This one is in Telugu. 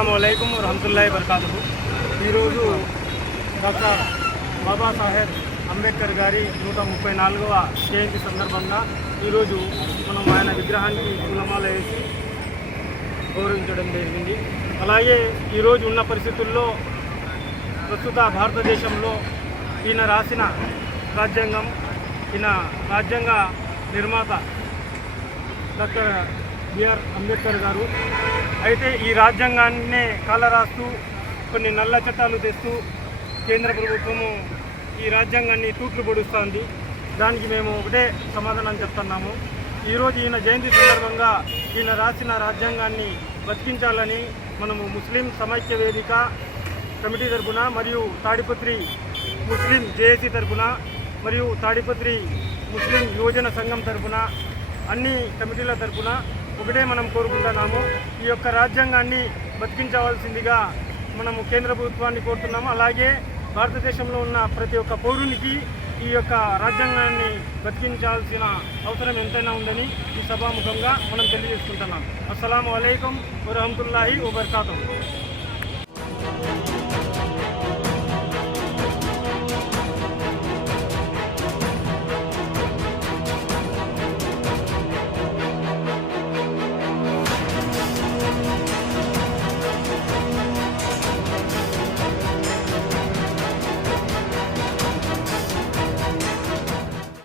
అస్సలాముఅలైకుం వరహమతుల్లాహి వబరకాతుహు। ఈరోజు డాక్టర్ బాబాసాహెబ్ అంబేద్కర్ గారి 134వ జయంతి సందర్భంగా ఈరోజు మనం ఆయన విగ్రహానికి పూలమాల వేసి గౌరవించడం జరిగింది। అలాగే ఈరోజు ఉన్న పరిస్థితుల్లో ప్రస్తుత భారతదేశంలో ఈయన రాసిన రాజ్యాంగం, ఈయన రాజ్యాంగ నిర్మాత డాక్టర్ బిఆర్ అంబేద్కర్ గారు అయితే ఈ రాజ్యాంగాన్నే కాలరాస్తూ కొన్ని నల్ల చట్టాలు తెస్తూ కేంద్ర ప్రభుత్వము ఈ రాజ్యాంగాన్ని తూట్లు పొడుస్తుంది। దానికి మేము ఒకటే సమాధానం చెప్తున్నాము। ఈరోజు ఈయన జయంతి సందర్భంగా ఈయన రాసిన రాజ్యాంగాన్ని బతికించాలని మనము ముస్లిం సమైక్య వేదిక కమిటీ తరపున మరియు తాడిపత్రి ముస్లిం జేఏసీ తరపున మరియు తాడిపత్రి ముస్లిం యువజన సంఘం తరపున అన్ని కమిటీల తరపున ఒకటే మనం కోరుకుంటున్నాము। ఈ యొక్క రాజ్యాంగాన్ని బతికించవలసిందిగా మనము కేంద్ర ప్రభుత్వాన్ని కోరుతున్నాము। అలాగే భారతదేశంలో ఉన్న ప్రతి ఒక్క పౌరునికి ఈ యొక్క రాజ్యాంగాన్ని బతికించాల్సిన అవసరం ఎంతైనా ఉందని ఈ సభాముఖంగా మనం తెలియజేసుకుంటున్నాం। అస్సలాము అలైకుం వరహమతుల్లాహి వబరకాతుహు।